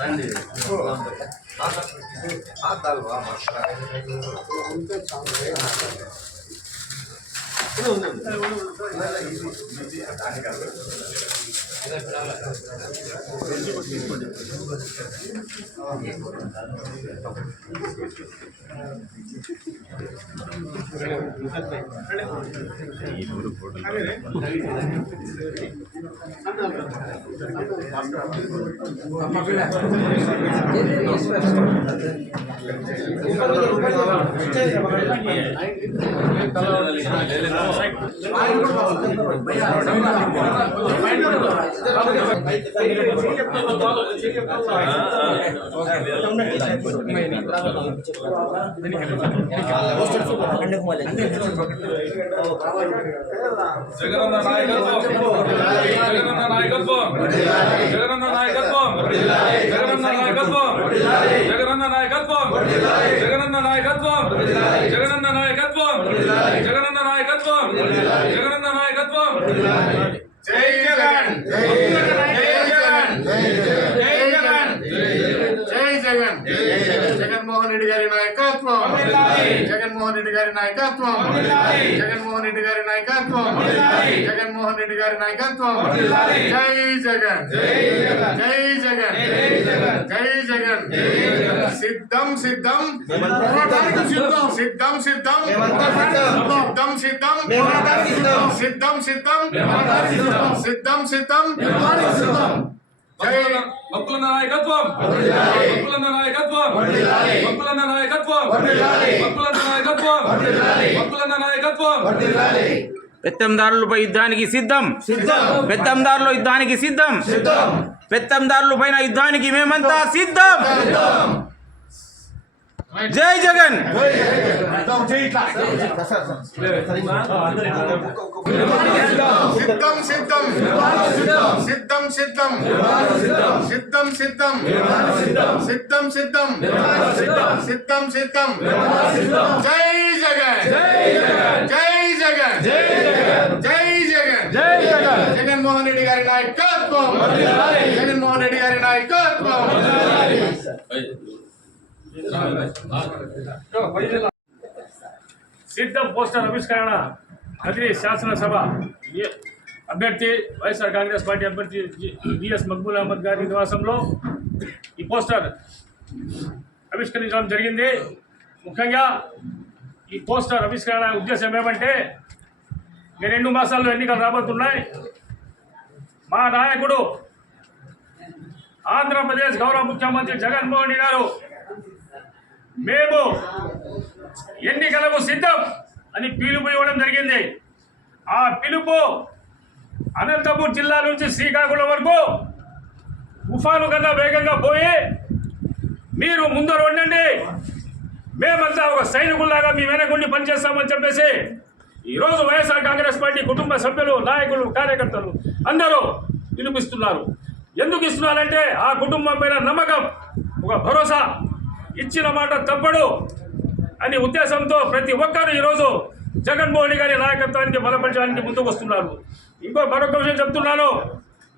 రండి జగనన్న నాయకత్వం, జగనన్న నాయకత్వం, జగనన్న నాయకత్వం, జగనన్న నాయకత్వం, జగనన్న నాయకత్వం, జగనన్న నాయకత్వం, జగనన్న నాయకత్వం, జగనన్న నాయకత్వం, జగనన్న నాయకత్వం. జై జగన్, జై జగన్, జై జగన్, జై జగన్. జగన్మోహన్ రెడ్డి గారి నాయకత్వం, జగన్మోహన్ రెడ్డి గారి నాయకత్వం, జగన్మోహన్ రెడ్డి గారి నాయకత్వం, జగన్మోహన్ రెడ్డి గారి నాయకత్వం. జై జగన్, జై జగన్, జై జగన్. సిద్ధం సిద్ధం సిద్ధం సిద్ధం సిద్ధం సిద్ధం సిద్ధం సిద్ధం సిద్ధం సిద్ధం. భక్తుల నాయకత్వం, భక్తుల నాయకత్వం, భక్తుల నాయకత్వం, భక్తుల నాయకత్వం, భక్తుల నాయకత్వం. పెత్తందారులపై యుద్ధానికి సిద్ధం, పెత్తందారుల యుద్ధానికి సిద్ధం, పెత్తందారుల పైన యుద్ధానికి మేమంతా సిద్ధం. జై జగన్. సిద్ధం సిద్ధం సిద్ధం సిద్ధం సిద్ధం సిద్ధం సిద్ధం సిద్ధం సిద్ధం సిద్ధం సిద్ధం. జై జగన్, జై జగన్, జై జగన్, జగన్మోహన్ రెడ్డి గారి నాయకత్వం, జగన్మోహన్ రెడ్డి గారి నాయకత్వం. సిద్ధం పోస్టర్ ఆవిష్కరణ కదిరి శాసనసభ అభ్యర్థి వైఎస్ఆర్ కాంగ్రెస్ పార్టీ అభ్యర్థి బిఎస్ మక్బూల్ అహ్మద్ గారి నివాసంలో ఈ పోస్టర్ ఆవిష్కరించడం జరిగింది. ముఖ్యంగా ఈ పోస్టర్ ఆవిష్కరణ ఉద్దేశం ఏమంటే, ఈ 2 మాసాల్లో ఎన్నికలు రాబోతున్నాయి. మా నాయకుడు ఆంధ్రప్రదేశ్ గౌరవ ముఖ్యమంత్రి జగన్మోహన్ రెడ్డి గారు మేము ఎన్నికలకు సిద్ధం అని పిలుపు ఇవ్వడం జరిగింది. ఆ పిలుపు అనంతపూర్ జిల్లా నుంచి శ్రీకాకుళం వరకు తుఫాను కన్నా వేగంగా పోయి మీరు ముందర ఉండండి, మేమంతా ఒక సైనికుల్లాగా మీ వెనకుండి పనిచేస్తామని చెప్పేసి ఈరోజు వైఎస్ఆర్ కాంగ్రెస్ పార్టీ కుటుంబ సభ్యులు, నాయకులు, కార్యకర్తలు అందరూ పిలుపిస్తున్నారు. ఎందుకు ఇస్తున్నారంటే ఆ కుటుంబం పైన నమ్మకం, ఒక భరోసా, ఇచ్చిన మాట తప్పడు అనే ఉద్దేశంతో ప్రతి ఒక్కరు ఈరోజు జగన్మోహన్ రెడ్డి గారి నాయకత్వానికి బలపరచడానికి ముందుకు వస్తున్నారు. మరొక విషయం చెప్తున్నాను.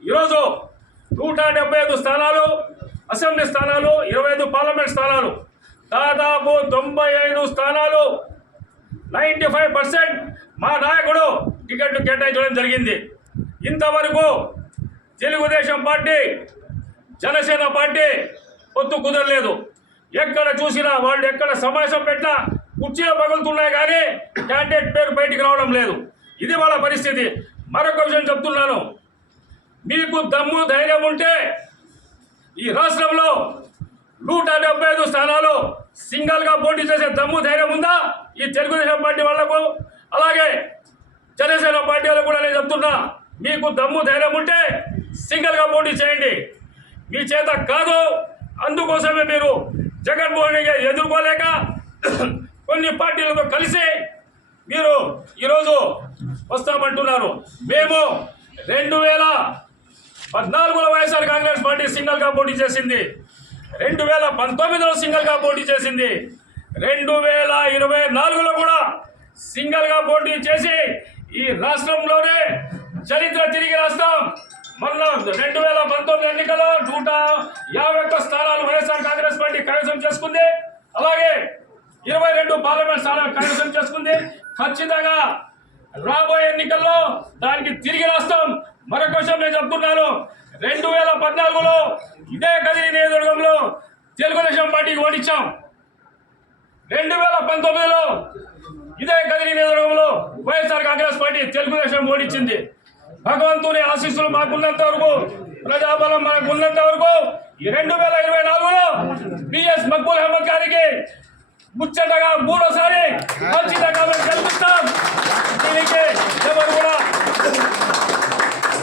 ఈరోజు 175 స్థానాలు అసెంబ్లీ స్థానాలు, 25 పార్లమెంట్ స్థానాలు, దాదాపు 95 స్థానాలు 95% మా నాయకుడు టికెట్లు కేటాయించడం జరిగింది. ఇంతవరకు తెలుగుదేశం పార్టీ, జనసేన పార్టీ పొత్తు కుదరలేదు. ఎక్కడ చూసినా వాళ్ళు ఎక్కడ సమావేశం పెట్టినా కుర్చీలు పగులుతున్నాయి కానీ క్యాండిడేట్ పేరు బయటికి రావడం లేదు. ఇది వాళ్ళ పరిస్థితి. మరొక విషయం చెప్తున్నాను, మీకు దమ్ము ధైర్యం ఉంటే ఈ రాష్ట్రంలో 175 స్థానాలు సింగల్గా పోటీ చేసే దమ్ము ధైర్యం ఉందా ఈ తెలుగుదేశం పార్టీ వాళ్లకు, అలాగే జనసేన పార్టీ వాళ్ళకు కూడా నేను చెప్తున్నా, మీకు దమ్ము ధైర్యం ఉంటే సింగల్గా పోటీ చేయండి. మీ చేత కాదు, అందుకోసమే మీరు జగన్మోహన్ రెడ్డి ఎదుర్కోలేక కొన్ని పార్టీలతో కలిసి మీరు ఈరోజు వస్తామంటున్నారు. మేము 2014లో వైఎస్ఆర్ కాంగ్రెస్ పార్టీ సింగల్గా పోటీ చేసింది, 2019లో సింగల్గా పోటీ చేసింది, 2024లో కూడా సింగల్గా పోటీ చేసి ఈ రాష్ట్రంలోనే చరిత్ర తిరిగి రాస్తాం. మొన్న 2019 ఎన్నికల్లో 151 స్థానాలు వైఎస్ఆర్ కాంగ్రెస్ పార్టీ కైవసం చేసుకుంది. అలాగే 22 పార్లమెంట్ స్థానాలు కైవసం చేసుకుంది. ఖచ్చితంగా రాబోయే ఎన్నికల్లో దానికి తిరిగి రాస్తాం. మరొక విషయం నేను చెప్తున్నాను, 2014లో ఇదే కదిరి నియోజకవర్గంలో తెలుగుదేశం పార్టీకి ఓడించాం. 2019లో ఇదే కదిరి నియోజకవర్గంలో వైఎస్ఆర్ కాంగ్రెస్ పార్టీ తెలుగుదేశం ఓడించింది. భగవంతుని ఆశీస్సులు మాకున్నంత వరకు, ప్రజాబలం మనకు ఉన్నంత వరకు ఈ 2024లో బిఎస్ మక్బూల్ అహ్మద్ గారికి ముచ్చటగా మూడోసారి ఖచ్చితంగా మేము గెలిపిస్తాం. దీనికి ఎవరు కూడా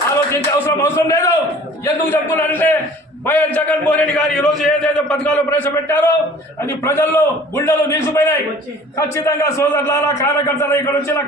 ఆలోచించే అవసరం లేదు. ఎందుకు చెప్తున్నానంటే వైఎస్ జగన్మోహన్ రెడ్డి గారు ఈ రోజు ఏదైతే పథకాలు ప్రవేశపెట్టారో అది ప్రజల్లో గుండెలు నిలిచిపోయినాయి. ఖచ్చితంగా సోదరులారా, కార్యకర్తలు ఇక్కడ వచ్చిన